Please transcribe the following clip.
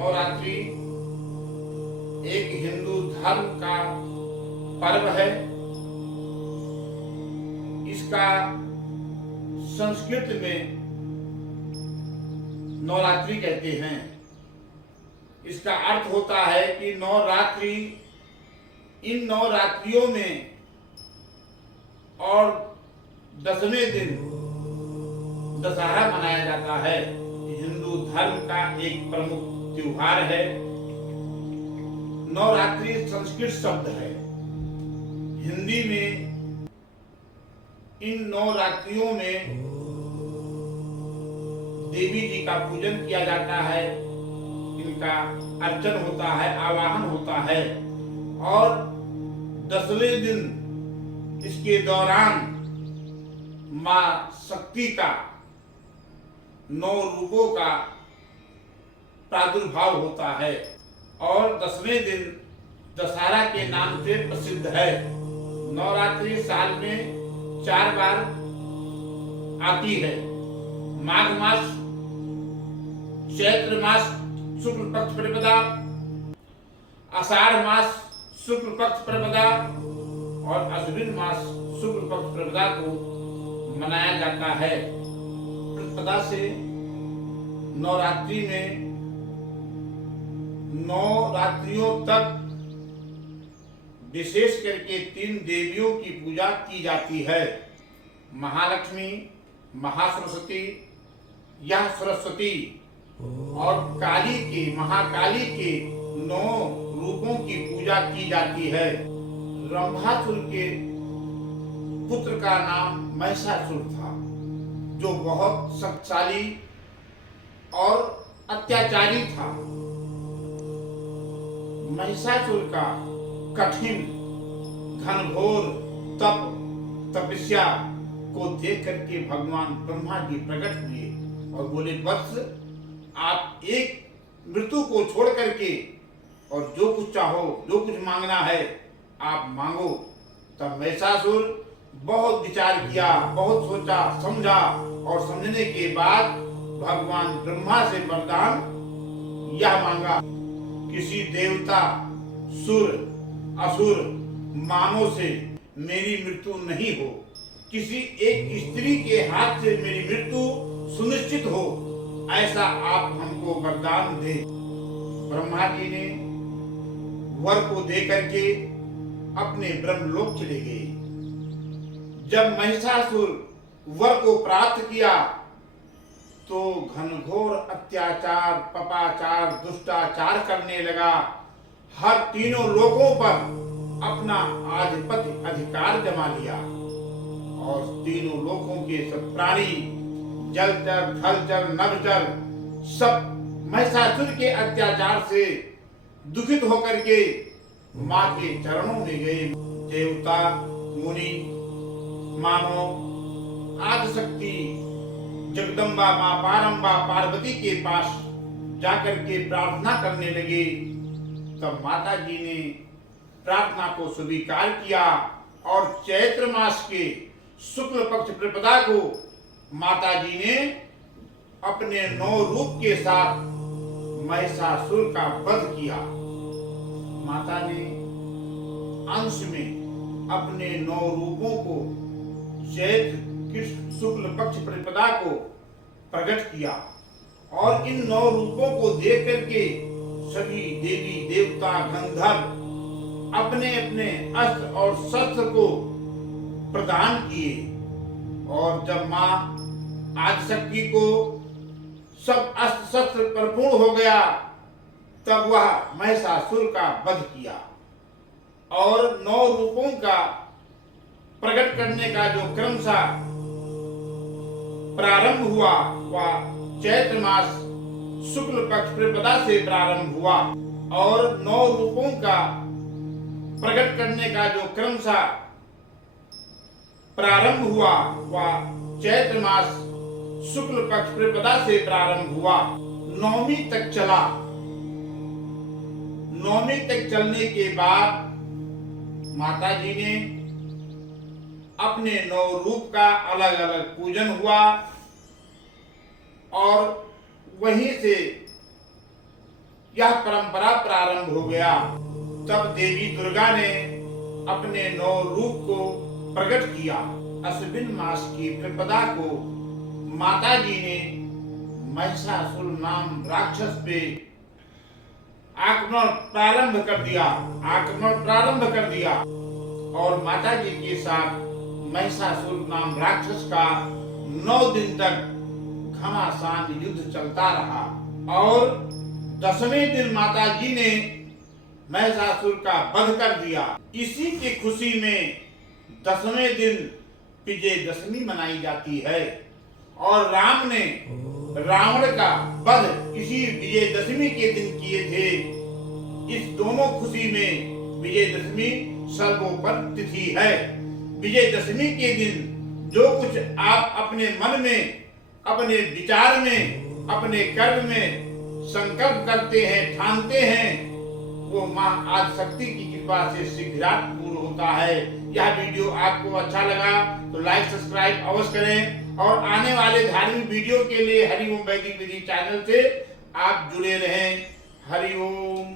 नवरात्रि एक हिंदू धर्म का पर्व है। इसका संस्कृत में नवरात्रि कहते हैं। इसका अर्थ होता है कि नवरात्रि, इन नवरात्रियों में और 10वें दिन दशहरा मनाया जाता है। हिंदू धर्म का एक प्रमुख त्योहार है। नवरात्रि संस्कृत शब्द है। हिंदी में इन नवरात्रियों में देवी जी का पूजन किया जाता है, इनका अर्चन होता है, आवाहन होता है। और 10वें दिन इसके दौरान मां शक्ति का 9 रूपों का प्रादुर्भाव होता है। और 10वें दिन दशहरा के नाम से प्रसिद्ध है। नवरात्रि साल में 4 बार आती है। माघ मास, चैत्र मास शुक्ल पक्ष प्रतिपदा, आषाढ़ मास शुक्ल पक्ष प्रतिपदा और अश्विन मास शुक्ल पक्ष प्रतिपदा को मनाया जाता है। प्रतिपदा से नवरात्रि में 9 रात्रियों तक विशेष करके 3 देवियों की पूजा की जाती है। महालक्ष्मी, महासरस्वती या सरस्वती और काली के, महाकाली के 9 रूपों की पूजा की जाती है। रंभासुर के पुत्र का नाम महिषासुर था, जो बहुत शक्तिशाली और अत्याचारी था। महिषासुर का कठिन घनघोर तपस्या को देख करके भगवान ब्रह्मा जी प्रकट हुए और बोले, वत्स, आप एक मृत्यु को छोड़ करके और जो कुछ चाहो, जो कुछ मांगना है आप मांगो। तब महिषासुर बहुत विचार किया, बहुत सोचा समझा और समझने के बाद भगवान ब्रह्मा से वरदान यह मांगा, किसी देवता, सुर, असुर, मानव से मेरी मृत्यु नहीं हो, किसी एक स्त्री के हाथ से मेरी मृत्यु सुनिश्चित हो, ऐसा आप हमको वरदान दे। ब्रह्मा जी ने वर को दे करके अपने ब्रह्मलोक चले गए। जब महिषासुर वर को प्राप्त किया तो घनघोर अत्याचार, पापाचार, दुष्टाचार करने लगा। हर तीनों लोकों पर अपना आधिपत्य अधिकार जमा लिया और तीनों लोकों के सब प्राणी, जलचर, थलचर, नभचर, सब महिषासुर के अत्याचार से दुखित होकर के मां के चरणों में गए। देवता, मुनि, मानव, आदिशक्ति, जगदम्बा मां पारंबा पार्वती के पास जाकर के प्रार्थना करने लगे। तब माता जी ने प्रार्थना को स्वीकार किया और चैत्र मास के शुक्ल पक्ष प्रतिपदा को माता जी ने अपने 9 रूप के साथ महिषासुर का वध किया। माता ने अंश में अपने 9 रूपों को चैत्र कृष्ण शुक्ल पक्ष प्रतिपदा को प्रकट किया और इन 9 रूपों को देख करके सभी देवी देवता गंधर्व अपने अपने अस्त्र और शस्त्र को प्रदान किए। और जब मां आदिशक्ति को सब अस्त्र शस्त्र परिपूर्ण हो गया, तब वह महिषासुर का वध किया और 9 रूपों का प्रकट करने का जो क्रमशः प्रारंभ हुआ वह चैत्र मास शुक्ल पक्ष प्रतिपदा से प्रारंभ हुआ और 9 रूपों का प्रकट करने का जो क्रमशः प्रारंभ हुआ वह चैत्र मास शुक्ल पक्ष प्रतिपदा से प्रारंभ हुआ। 9वीं तक चला। 9वीं तक चलने के बाद माता जी ने अपने 9 रूप का अलग अलग पूजन हुआ और वहीं से यह परंपरा प्रारंभ हो गया। तब देवी दुर्गा ने अपने 9 रूप को प्रकट किया। अश्विन मास की प्रतिपदा को माता जी ने महिषासुर नाम राक्षस पे आक्रमण प्रारंभ कर दिया और माता जी के साथ महिषासुर नाम राक्षस का 9 दिन तक घमासान युद्ध चलता रहा और 10वें दिन माता जी ने महिषासुर का वध कर दिया। इसी की खुशी में 10वें दिन विजयदशमी मनाई जाती है और राम ने रावण का वध इसी विजयदशमी के दिन किए थे। इस दोनों खुशी में विजयदशमी सर्वोपरि तिथि है। विजयदशमी के दिन जो कुछ आप अपने मन में, अपने विचार में, अपने कर्म में संकल्प करते हैं, ठानते हैं, वो मां आदिशक्ति की कृपा से शीघ्राति पूर्ण होता है। यह वीडियो आपको अच्छा लगा तो लाइक सब्सक्राइब अवश्य करें और आने वाले धार्मिक वीडियो के लिए हरि ओम वैदिक विधि चैनल से आप जुड़े रहें। हरि ओम।